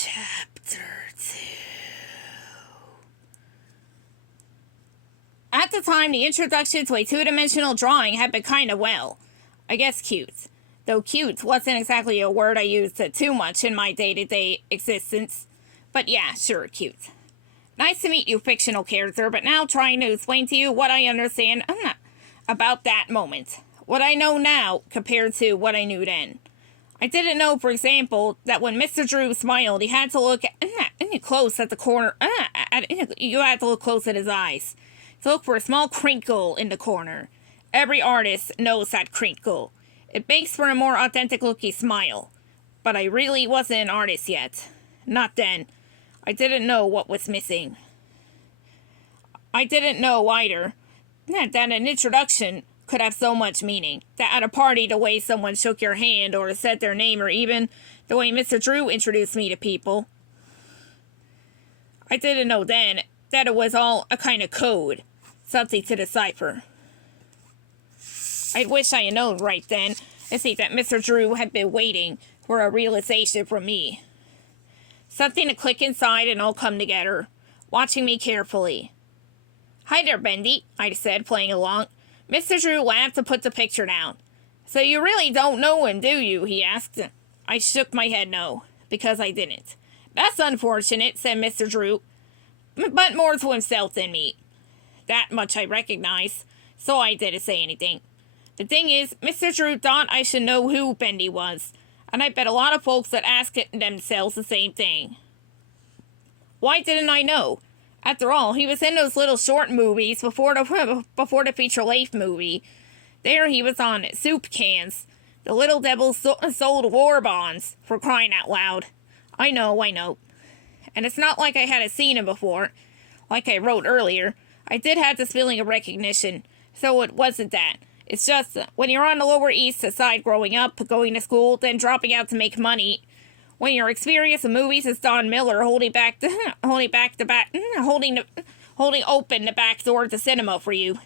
Chapter 2. At the time, the introduction to a two-dimensional drawing had been kinda well. I guess cute. Though cute wasn't exactly a word I used too much in my day-to-day existence. But yeah, sure, cute. Nice to meet you, fictional character, but now trying to explain to you what I understand about that moment. What I know now compared to what I knew then. I didn't know, for example, that when Mr. Drew smiled, he had to look close at the corner. You had to look close at his eyes to look for a small crinkle in the corner. Every artist knows that crinkle. It makes for a more authentic-looking smile. But I really wasn't an artist yet. Not then. I didn't know what was missing. I didn't know either that an introduction could have so much meaning. That at a party, the way someone shook your hand or said their name, or even the way Mr. Drew introduced me to people. I didn't know then that it was all a kind of code, something to decipher. I wish I had known right then to see that Mr. Drew had been waiting for a realization from me. Something to click inside and all come together, watching me carefully. "Hi there, Bendy," I said, playing along. Mr. Drew laughed and put the picture down. "So you really don't know him, do you?" he asked. I shook my head no, because I didn't. "That's unfortunate," said Mr. Drew, but more to himself than me. That much I recognized, so I didn't say anything. The thing is, Mr. Drew thought I should know who Bendy was, and I bet a lot of folks that ask themselves the same thing. Why didn't I know? After all, he was in those little short movies before the feature-length movie. There he was on soup cans. The little devil sold war bonds, for crying out loud. I know. And it's not like I hadn't seen him before. Like I wrote earlier, I did have this feeling of recognition, so it wasn't that. It's just, when you're on the Lower East Side growing up, going to school, then dropping out to make money, when your experience of movies is Don Miller holding open the back door of the cinema for you.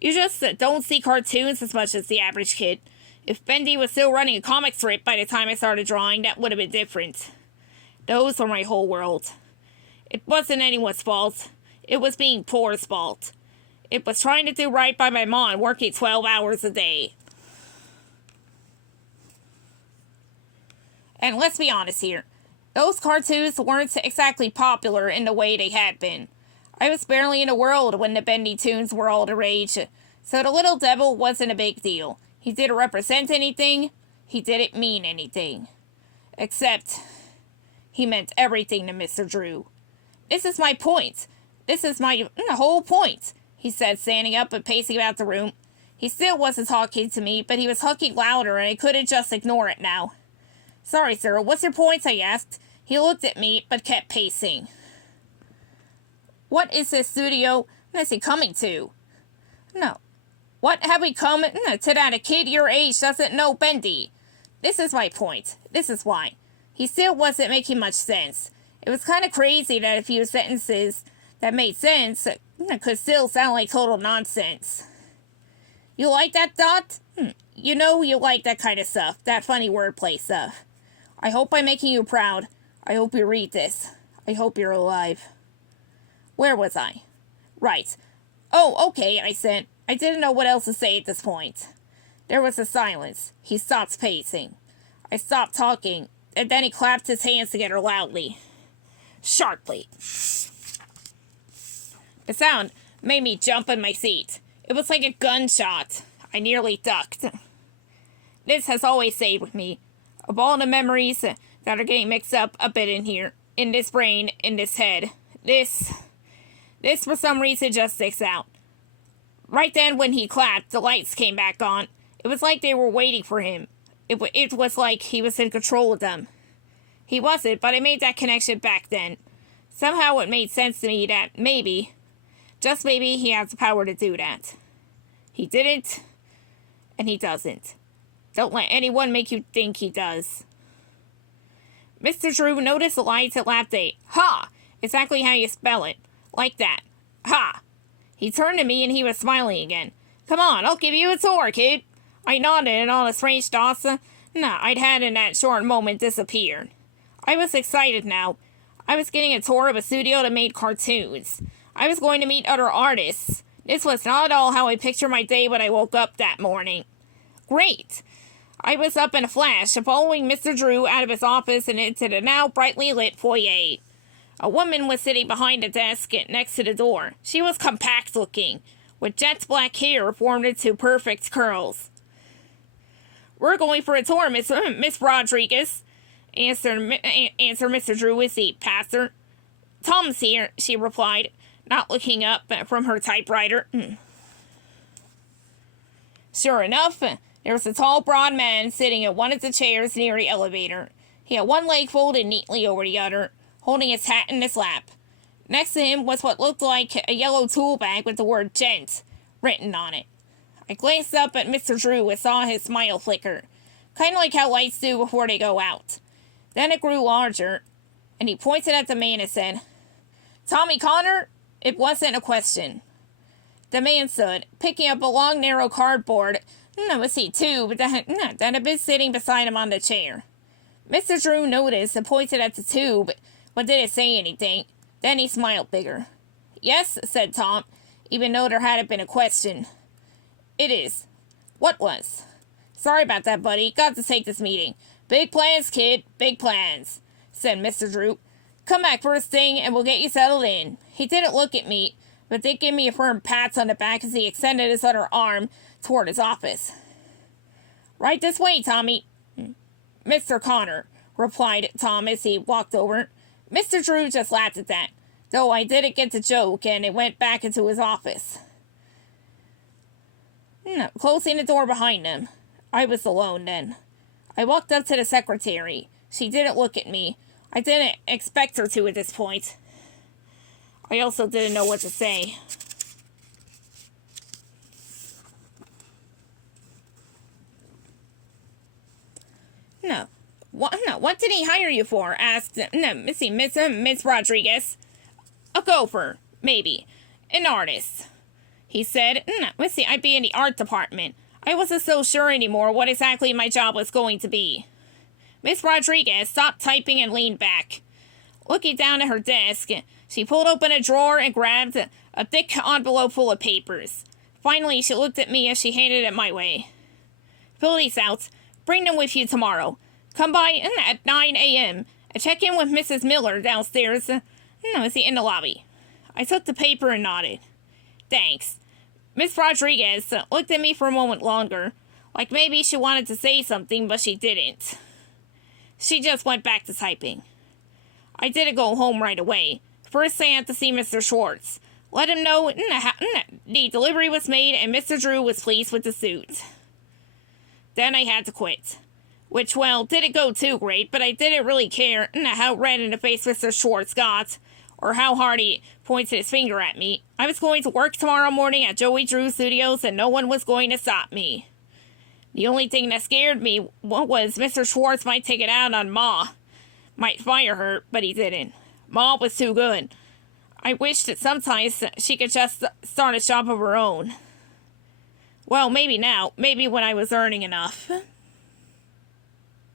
You just don't see cartoons as much as the average kid. If Bendy was still running a comic strip by the time I started drawing, that would have been different. Those were my whole world. It wasn't anyone's fault. It was being poor's fault. It was trying to do right by my mom, working 12 hours a day. And let's be honest here. Those cartoons weren't exactly popular in the way they had been. I was barely in the world when the Bendy tunes were all the rage, so the little devil wasn't a big deal. He didn't represent anything. He didn't mean anything. Except, he meant everything to Mr. Drew. This is my point. This is my whole point, he said, standing up and pacing about the room. He still wasn't talking to me, but he was talking louder, and I couldn't just ignore it now. "Sorry, sir, what's your point?" I asked. He looked at me, but kept pacing. "What is this studio is he coming to?" "No. What have we come to that a kid your age doesn't know Bendy?" This is my point. This is why. He still wasn't making much sense. It was kind of crazy that a few sentences that made sense could still sound like total nonsense. "You like that, Dot? You know you like that kind of stuff, that funny wordplay stuff. I hope I'm making you proud. I hope you read this. I hope you're alive." Where was I? Right. "Oh, okay," I said. I didn't know what else to say at this point. There was a silence. He stopped pacing. I stopped talking, and then he clapped his hands together loudly. Sharply. The sound made me jump in my seat. It was like a gunshot. I nearly ducked. This has always stayed with me. Of all the memories that are getting mixed up a bit in here, in this brain, in this head, this for some reason just sticks out. Right then when he clapped, the lights came back on. It was like they were waiting for him. It was like he was in control of them. He wasn't, but I made that connection back then. Somehow it made sense to me that maybe, just maybe, he has the power to do that. He didn't, and he doesn't. Don't let anyone make you think he does. Mr. Drew noticed the lights and laughed a ha! Exactly how you spell it. Like that. Ha! He turned to me and he was smiling again. "Come on, I'll give you a tour, kid." I nodded and all the strange thoughts I'd had in that short moment disappeared. I was excited now. I was getting a tour of a studio that made cartoons. I was going to meet other artists. This was not at all how I pictured my day when I woke up that morning. Great! I was up in a flash, following Mr. Drew out of his office and into the now brightly lit foyer. A woman was sitting behind a desk next to the door. She was compact-looking, with jet black hair formed into perfect curls. "We're going for a tour, Miss Rodriguez," answered Mr. Drew as he passed her. "Tom's here," she replied, not looking up from her typewriter. Sure enough, there was a tall, broad man sitting in one of the chairs near the elevator. He had one leg folded neatly over the other, holding his hat in his lap. Next to him was what looked like a yellow tool bag with the word "gent" written on it. I glanced up at Mr. Drew and saw his smile flicker, kind of like how lights do before they go out. Then it grew larger, and he pointed at the man and said, "Tommy Connor?" It wasn't a question. The man stood, picking up a long, narrow cardboard tube that had been sitting beside him on the chair. Mr. Drew noticed and pointed at the tube, but didn't say anything. Then he smiled bigger. "Yes," said Tom, even though there hadn't been a question. "It is." "What was?" "Sorry about that, buddy. Got to take this meeting." "Big plans, kid. Big plans," said Mr. Drew. "Come back first thing and we'll get you settled in." He didn't look at me, but did give me a firm pat on the back as he extended his other arm toward his office. "Right this way, Tommy." "Mr. Connor," replied Tom as he walked over. Mr. Drew just laughed at that, though I didn't get the joke, and it went back into his office, closing the door behind him. I was alone then. I walked up to the secretary. She didn't look at me. I didn't expect her to at this point. I also didn't know what to say. What did he hire you for?" asked Miss Rodriguez. "A gopher, maybe. An artist," he said. I'd be in the art department. I wasn't so sure anymore what exactly my job was going to be." Miss Rodriguez stopped typing and leaned back. Looking down at her desk, she pulled open a drawer and grabbed a thick envelope full of papers. Finally, she looked at me as she handed it my way. "Fill these out. Bring them with you tomorrow. Come by at 9 a.m. and check in with Mrs. Miller downstairs in the lobby." I took the paper and nodded. "Thanks." Miss Rodriguez looked at me for a moment longer, like maybe she wanted to say something, but she didn't. She just went back to typing. I didn't go home right away. First, I had to see Mr. Schwartz. Let him know the delivery was made and Mr. Drew was pleased with the suit. Then I had to quit. Which, well, didn't go too great, but I didn't really care how red in the face Mr. Schwartz got, or how hard he pointed his finger at me. I was going to work tomorrow morning at Joey Drew Studios, and no one was going to stop me. The only thing that scared me was Mr. Schwartz might take it out on Ma. Might fire her, but he didn't. Ma was too good. I wished that sometimes she could just start a shop of her own. Well, maybe now. Maybe when I was earning enough.